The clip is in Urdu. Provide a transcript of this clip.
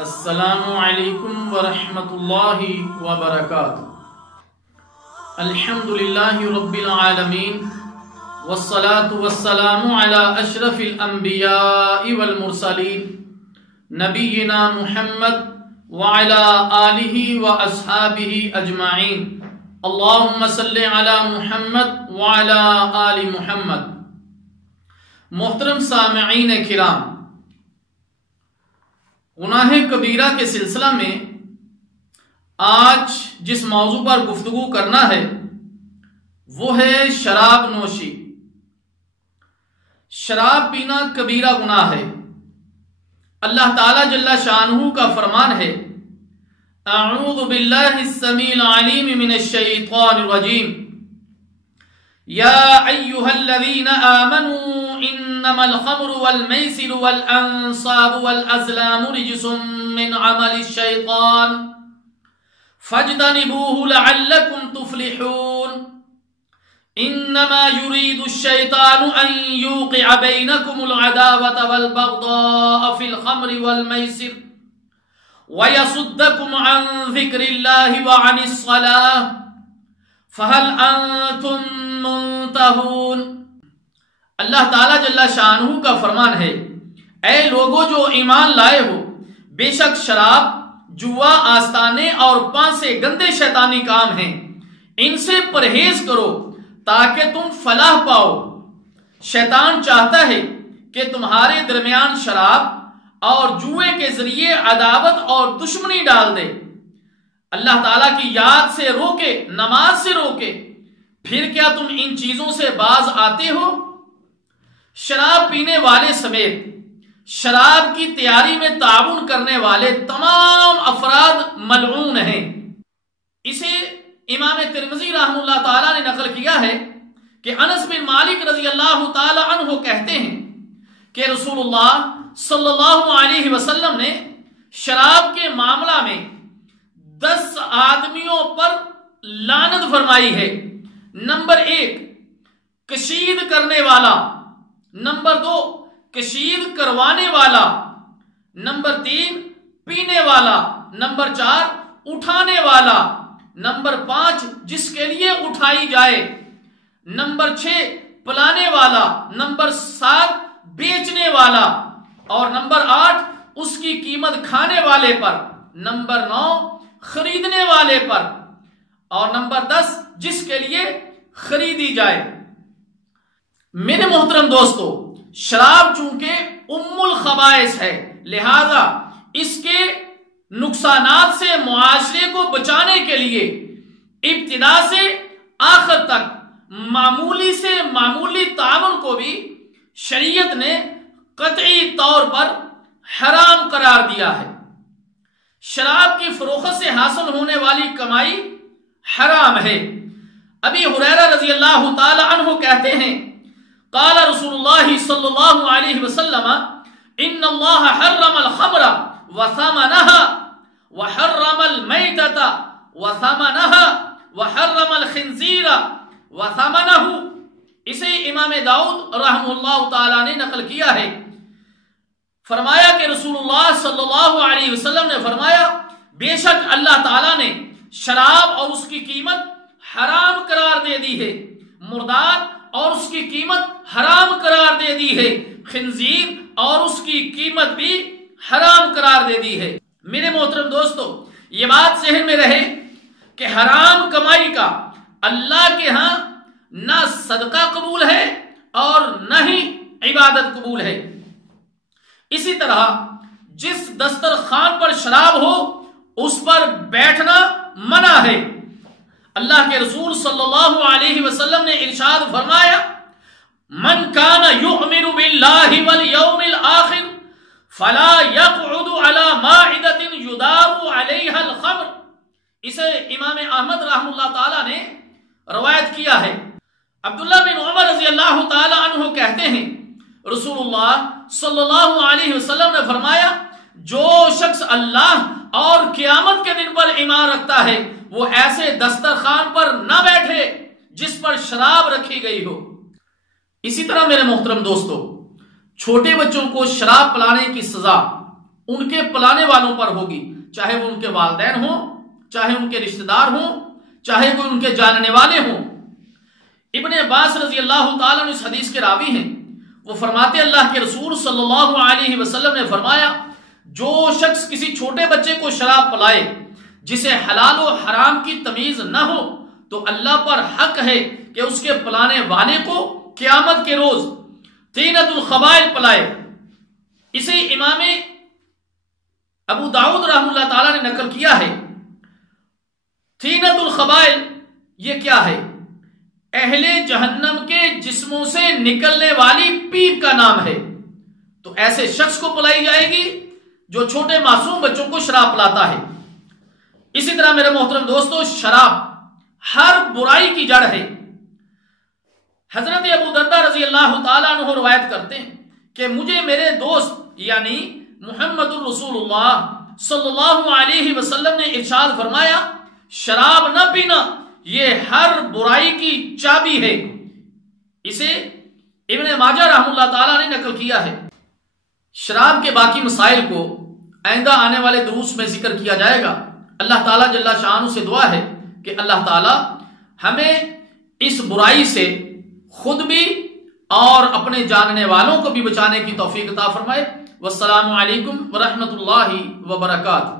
السلام علیکم ورحمة اللہ وبرکاتہ۔ الحمد للہ رب العالمین والصلاة والسلام علی اشرف الانبیاء والمرسلین نبینا محمد وعلی آلہ واصحابہ اجمعین۔ اللہم صلی علی محمد وعلی آل محمد۔ محترم سامعین کرام، گناہ کبیرہ کے سلسلہ میں آج جس موضوع پر گفتگو کرنا ہے وہ ہے شراب نوشی۔ شراب پینا کبیرہ گناہ ہے۔ اللہ تعالی جل شانہ کا فرمان ہے، اعوذ باللہ السمیع العلیم من الشیطان الرجیم، یا ایہا الذین آمنوا انما الخمر والمیسر والانصاب والازلام رجس من عمل الشیطان فاجتنبوه لعلکم تفلحون۔ انما يريد الشيطان ان يوقع بينكم العداوة والبغضاء في الخمر والميسر ويصدكم عن ذكر الله وعن الصلاة فهل انتم منتهون۔ اللہ تعالی جل شانہ کا فرمان ہے، اے لوگو جو ایمان لائے ہو، بے شک شراب، جوا، آستانے اور پانسے گندے شیطانی کام ہیں، ان سے پرہیز کرو تاکہ تم فلاح پاؤ۔ شیطان چاہتا ہے کہ تمہارے درمیان شراب اور جوئے کے ذریعے عداوت اور دشمنی ڈال دے، اللہ تعالیٰ کی یاد سے روکے، نماز سے روکے۔ پھر کیا تم ان چیزوں سے باز آتے ہو؟ شراب پینے والے سمیت شراب کی تیاری میں تعاون کرنے والے تمام افراد ملعون ہیں۔ اسے امام ترمذی رحمہ اللہ تعالیٰ نے نقل کیا ہے کہ انس بن مالک رضی اللہ تعالیٰ عنہ کہتے ہیں کہ رسول اللہ صلی اللہ علیہ وسلم نے شراب کے معاملہ میں 10 آدمیوں پر لعنت فرمائی ہے۔ نمبر 1 کشید کرنے والا، نمبر 2 کشید کروانے والا، نمبر 3 پینے والا، نمبر 4 اٹھانے والا، نمبر 5 جس کے لیے اٹھائی جائے، نمبر 6 پلانے والا، نمبر 7 بیچنے والا، اور نمبر 8 اس کی قیمت کھانے والے پر، نمبر 9 خریدنے والے پر، اور نمبر 10 جس کے لیے خریدی جائے۔ میرے محترم دوستو، شراب چونکہ ام الخبائث ہے، لہذا اس کے نقصانات سے معاشرے کو بچانے کے لیے ابتدا سے آخر تک معمولی سے معمولی تعاون کو بھی شریعت نے قطعی طور پر حرام قرار دیا ہے۔ شراب کی فروخت سے حاصل ہونے والی کمائی حرام ہے۔ ابی ہریرہ رضی اللہ تعالی عنہ کہتے ہیں، قال رسول اللہ صلی اللہ علیہ وسلم، ان اللہ حرم الخمر وثمنها وحرم المیتۃ وثمنها وحرم الخنزیر وثمنه۔ اسے امام داؤد رحمہ اللہ تعالی نے نقل کیا ہے، فرمایا کہ رسول اللہ صلی اللہ علیہ وسلم نے فرمایا، بے شک اللہ تعالی نے شراب اور اس کی قیمت حرام قرار دے دی ہے، مردار اور اس کی قیمت حرام قرار دے دی ہے، خنزیر اور اس کی قیمت بھی حرام قرار دے دی ہے۔ میرے محترم دوستو، یہ بات ذہن میں رہے کہ حرام کمائی کا اللہ کے ہاں نہ صدقہ قبول ہے اور نہ ہی عبادت قبول ہے۔ اسی طرح جس دسترخوان پر شراب ہو اس پر بیٹھنا منع ہے۔ اللہ کے رسول صلی اللہ علیہ وسلم نے ارشاد فرمایا، من کان یؤمن باللہ والیوم الآخر فلا یقعد علی مائدۃ یدار علیہا الخمر۔ اسے امام احمد رحمہ اللہ تعالی نے روایت کیا ہے۔ عبداللہ بن عمر رضی اللہ تعالی عنہ کہتے ہیں، رسول اللہ صلی اللہ علیہ وسلم نے فرمایا، جو شخص اللہ اور قیامت کے دن پر ایمان رکھتا ہے وہ ایسے دسترخوان پر نہ بیٹھے جس پر شراب رکھی گئی ہو۔ اسی طرح میرے محترم دوستو، چھوٹے بچوں کو شراب پلانے کی سزا ان کے پلانے والوں پر ہوگی، چاہے وہ ان کے والدین ہوں، چاہے ان کے رشتہ دار ہوں، چاہے وہ ان کے جاننے والے ہوں۔ ابن عباس رضی اللہ تعالیٰ عنہ اس حدیث کے راوی ہیں، وہ فرماتے اللہ کے رسول صلی اللہ علیہ وسلم نے فرمایا جو شخص کسی چھوٹے بچے کو شراب پلائے جسے حلال و حرام کی تمیز نہ ہو تو اللہ پر حق ہے کہ اس کے پلانے والے کو قیامت کے روز طینۃ الخبائل پلائے۔ اسے امام ابو داؤد رحمہ اللہ تعالیٰ نے نقل کیا ہے۔ طینۃ الخبائل یہ کیا ہے؟ اہل جہنم کے جسموں سے نکلنے والی پیپ کا نام ہے۔ تو ایسے شخص کو پلائی جائے گی جو چھوٹے معصوم بچوں کو شراب پلاتا ہے۔ اسی طرح میرے محترم دوستو، شراب ہر برائی کی جڑ ہے۔ حضرت ابو دردہ رضی اللہ تعالیٰ عنہ روایت کرتے ہیں کہ مجھے میرے دوست یعنی محمد الرسول اللہ صلی اللہ علیہ وسلم نے ارشاد فرمایا شراب نہ پینا یہ ہر برائی کی چابی ہے۔ اسے ابن ماجہ رحمہ اللہ تعالیٰ نے نقل کیا ہے۔ شراب کے باقی مسائل کو آئندہ آنے والے دروس میں ذکر کیا جائے گا۔ اللہ تعالیٰ جل شانہ سے دعا ہے کہ اللہ تعالیٰ ہمیں اس برائی سے خود بھی اور اپنے جاننے والوں کو بھی بچانے کی توفیق عطا فرمائے۔ والسلام علیکم ورحمۃ اللہ وبرکاتہ۔